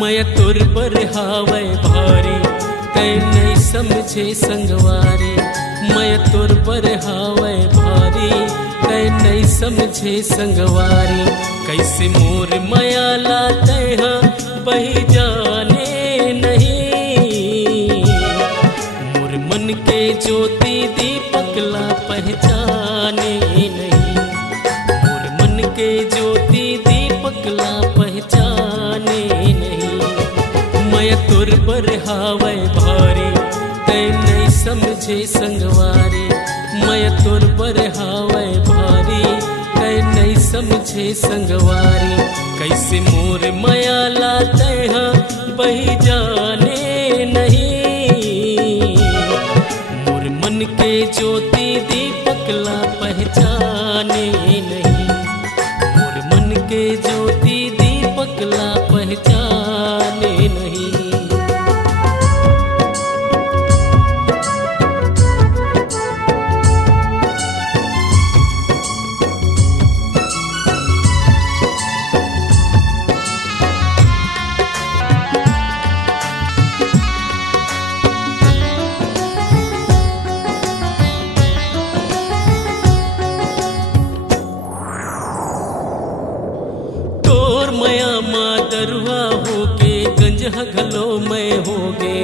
मैं तोर पर हावे भारी तै नहीं समझे संगवारी। मैं तोर पर हावे भारी तै नहीं समझे संगवारी। कैसे मोर माया लाते हैं बही जाने नहीं। मोर मन के ज्योति दीपक ला पहचाने नहीं। मोर मन के ज्योति दीपक ला पहचाने नहीं। मैं तोर पर हावे भारी तै नहीं समझे संगवारी। मैं तोर पर हावे भारी तै नहीं समझे संगवारी। कैसे मोर माया लाते हैं बही जाने नहीं। मोर मन के ज्योति दीपक ला पहचाने नहीं। मोर मन के ज्योति दीपक ला पहचाने नहीं। मया मादरुआ होके गंज हगलो मैं हो गे।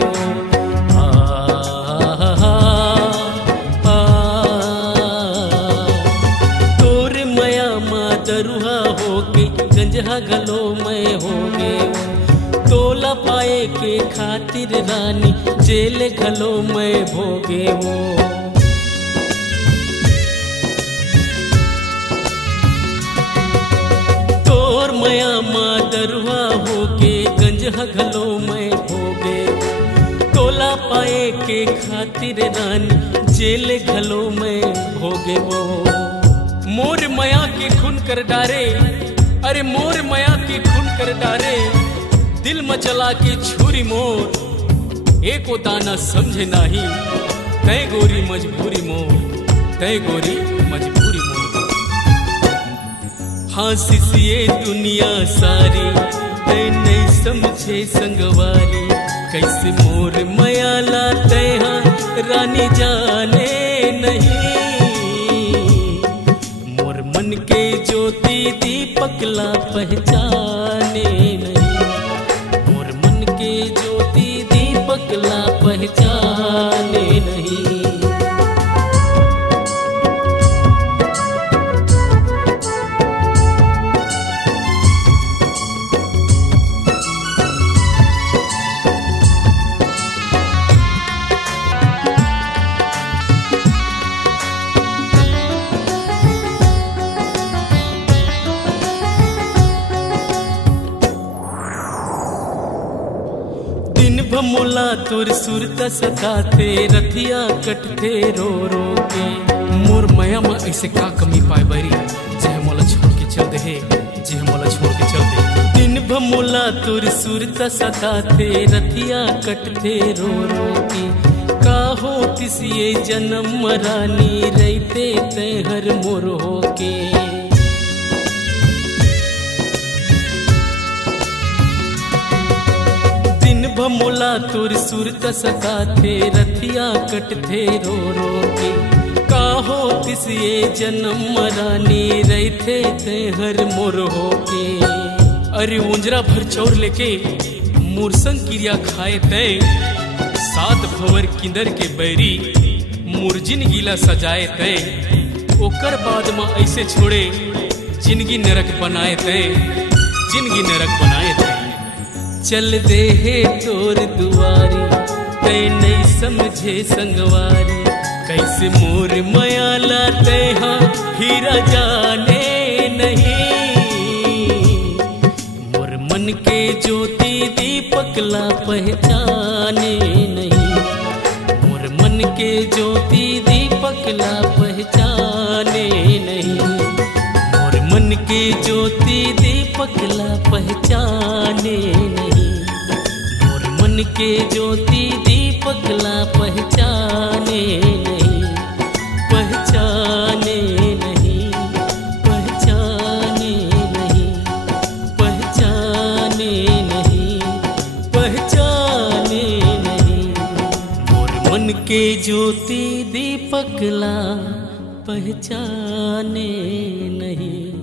तोर मया मादरुआ होके गंज हगलो मैं हो गे। तोला पाए के खातिर रानी जेल घलो मैं भोगे वो। मया मादरुआ होके गंज हगलो मैं भोगे। तोला पाए के खातिर रानी जेल घलो मैं भोगे वो। मोर मया के खून कर डारे, अरे मोर मया के खून कर डारे। दिल मचला के छुरी मोर एको दाना समझे नाही। तय गोरी मजबूरी मोर, तय गोरी मजबूरी मोर। हाँसी सिए दुनिया सारी तै नहीं समझे संगवारी। कैसे मोर माया लाते हैं रानी जाने नहीं। मोर मन के ज्योति दीपक ला पहचाने नहीं। मोर मन के ज्योति दीपक ला पहचाने नहीं। भमोला तोर सुरत सताते रथिया कटते रो रो के। मोर माया में ऐसे का कमी पाए बरी जे मोला छोड़ के चल दे, जे मोला छोड़ के चल दे। दिन भमोला तोर सुरत सताते रथिया कटते रो रो के। का हो तिसिए जन्म मरानी रहते ते हर मोर हो के। भमोला तोर सुरत सताते रथिया कटते रो रो के। का हो तिसिए जन्म मरानी रहते ते हर मोर हो के। अरे उंजरा भर चौर लेके मूर्संग क्रिया खाए तय। सात भवर किंदर के बैरी मुर्जिन गीला सजाए तय। ओकर बाद में ऐसे छोड़े जिंदगी नरक बनाए तय, जिंदगी नरक बनाए तय। चल दे है तोर दुआरी तै नहीं समझे संगवारी। कैसे मोर माया लाते हाँ हीरा जाने नहीं। मोर मन के ज्योति दीपक ला पहचाने नहीं। मोर मन के ज्योति दीपक ला पहचाने नहीं। मोर मन के ज्योति दीपक ला पहचाने नहीं। मन के ज्योति दीपक ला पहचाने नहीं। पहचाने नहीं, पहचाने नहीं, पहचाने नहीं। मन के ज्योति दीपक ला पहचाने नहीं।